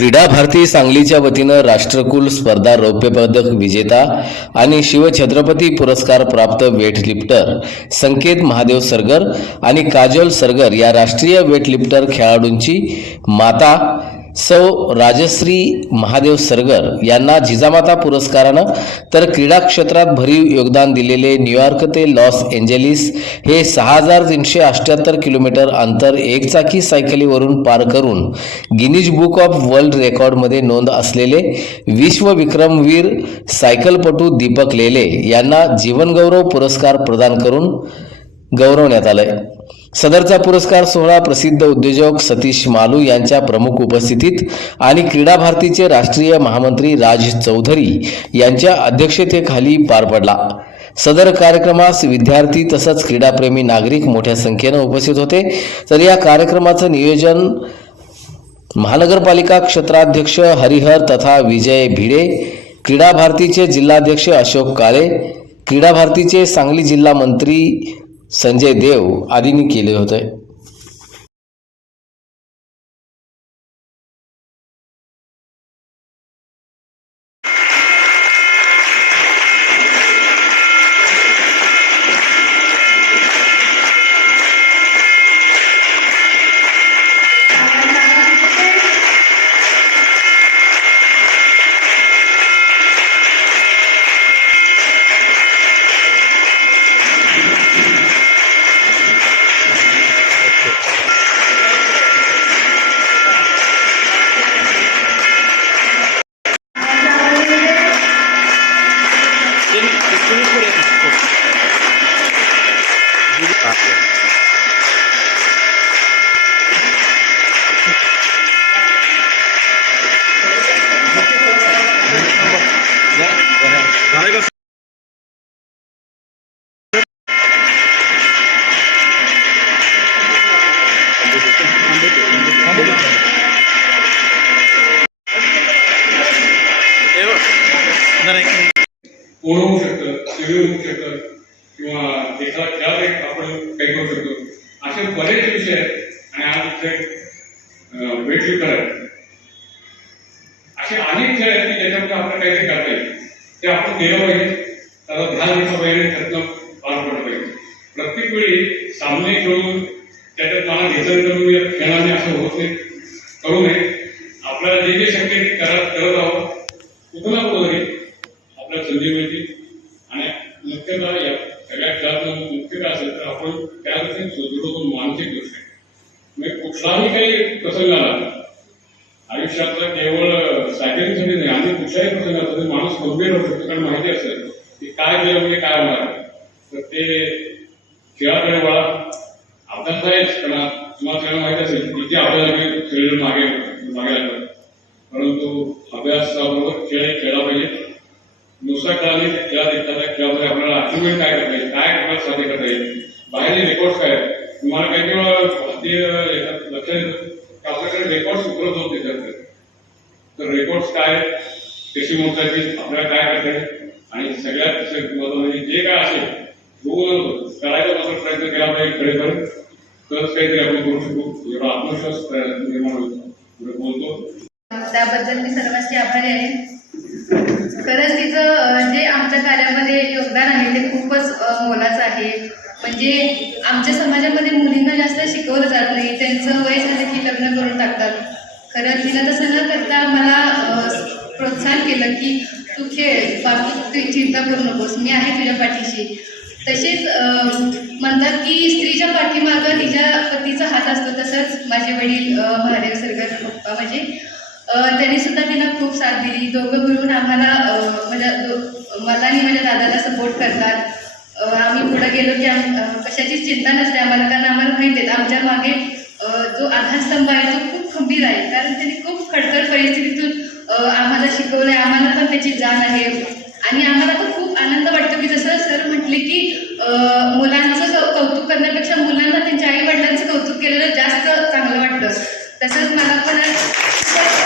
क्रीडा भारती सांगलीच्या वतीनं राष्ट्रकुल स्पर्धा रौप्य पदक विजेता आणि शिवछत्रपती पुरस्कार प्राप्त वेटलिफ्टर संकेत महादेव सरगर आणि काजल सरगर या राष्ट्रीय वेटलिफ्टर खेळाडूंची माता सौ राजश्री महादेव सरगर यांना जिजामाता पुरस्कारानं तर क्रीडा क्षेत्रात भरीव योगदान दिलेले न्यूयॉर्क ते लॉस एंजेलिस हे सहा हजार तीनशे अठ्ठ्याहत्तर किलोमीटर अंतर एकचाकी सायकलीवरून पार करून गिनीज बुक ऑफ वर्ल्ड रेकॉर्डमध्ये नोंद असलेले विश्वविक्रमवीर सायकलपटू दीपक लेले यांना जीवनगौरव पुरस्कार प्रदान करून गौरवण्यात आलंय. सदरचा पुरस्कार सोहळा प्रसिद्ध उद्योजक सतीश मालू यांच्या प्रमुख उपस्थितीत आणि क्रीडा भारतीचे राष्ट्रीय महामंत्री राज चौधरी यांच्या अध्यक्षतेखाली पार पडला. सदर कार्यक्रमास विद्यार्थी तसंच क्रीडाप्रेमी नागरिक मोठ्या संख्येनं उपस्थित होते. तर या कार्यक्रमाचं नियोजन महानगरपालिका क्षेत्राध्यक्ष हरिहर तथा विजय भिडे क्रीडा भारतीचे जिल्हाध्यक्ष अशोक काळे क्रीडा भारतीचे सांगली जिल्हा मंत्री संजय देव आदींनी केले होते. कोण होऊ शकतं शिबिर होऊ शकतं किंवा एखादा खेळात एक आपण काही करू शकतो. असे बरेच विषय आहेत आणि आज जे वेट लिफ्टर आहेत असे अनेक खेळ आहेत की ज्याच्यामध्ये आपण काहीतरी करता येईल. ते आपण केलं पाहिजे. त्याला ध्यान घेतलं पाहिजे त्यातनं पार पडलं पाहिजे. प्रत्येक वेळी सामने खेळून त्याच्यात मला घेतलं तर खेळाने असं होत नाही करू नये. आपल्याला जे जे शक्य ते करत करत आहोत कुठला ना कुठं आपल्याला संधी मिळते. आणि मुख्यतः या सगळ्या खेळातून मुख्य काय असेल तर आपण त्या दृष्टीने सुदृढ मानसिक गोष्ट म्हणजे कुठलाही काही प्रसंग आला आयुष्यातला केवळ सायकलिंगसाठी नाही आणि कुठल्याही प्रसंगात माणूस गंभीर होऊ शकतो. कारण माहिती असेल की काय केलं म्हणजे काय होणार. तर ते खेळाकडे वळा. अभ्यास आहेच पण तुम्हाला सगळ्यांना माहिती असेल किती आपल्याला काही खेळ मागे मागे लागतात परंतु अभ्यासाबरोबर खेळ खेळला पाहिजे. नुसता खेळाने खेळात एखाद्या खेळामध्ये आपल्याला अचिव्हमेंट काय करता येईल? काय आपल्याला साध्य करता येईल? बाहेरचे रेकॉर्ड्स काय तुम्हाला काही केवळ भारतीय लक्षात येतं. की आपल्याकडे रेकॉर्ड्स उपलब्ध होत त्याच्यात तर रेकॉर्ड्स काय कशी मोडता आपल्याला काय करता येईल? आणि सगळ्यात महत्वाचं म्हणजे जे काय असेल बघून करायचा मात्र प्रयत्न केला पाहिजे खरेपर्यंत तरच काहीतरी आपण करू शकू. एवढा आत्मविश्वास निर्माण होतो बोलतो. त्याबद्दल मी सर्वांचे आभारी आहे. खरंच तिचं जे आमच्या कार्यामध्ये योगदान आहे ते खूपच मोलाचं आहे. म्हणजे आमच्या समाजामध्ये मुलींना जास्त शिकवलं जात नाही. त्यांचं वय झालं की लग्न करून टाकतात. खरं तिनं तसं न करता मला प्रोत्साहन केलं की तू खेळ बाकी तू चिंता करू नकोस मी आहे तुझ्या पाठीशी. तसेच म्हणतात की स्त्रीच्या पाठीमागं तिच्या पतीचा हात असतो तसंच माझे वडील महादेव सरगर पप्पा म्हणजे त्यांनी सुद्धा तिला खूप साथ दिली. दोघं मिळून आम्हाला म्हणजे माझ्या दो मला आणि माझ्या दादाला सपोर्ट करतात. आम्ही पुढे गेलो की आम कशाचीच चिंता नसते आम्हाला. कारण आम्हाला माहीत आहे आमच्या मागे जो आधारस्तंभ आहे तो खूप खंबीर आहे. कारण त्यांनी खूप खडतर परिस्थितीतून आम्हाला आम्हाला शिकवलंय. आम्हाला पण त्याची जाण आहे. आणि आम्हाला तर खूप आनंद वाटतो की जसं सर म्हटले की अं,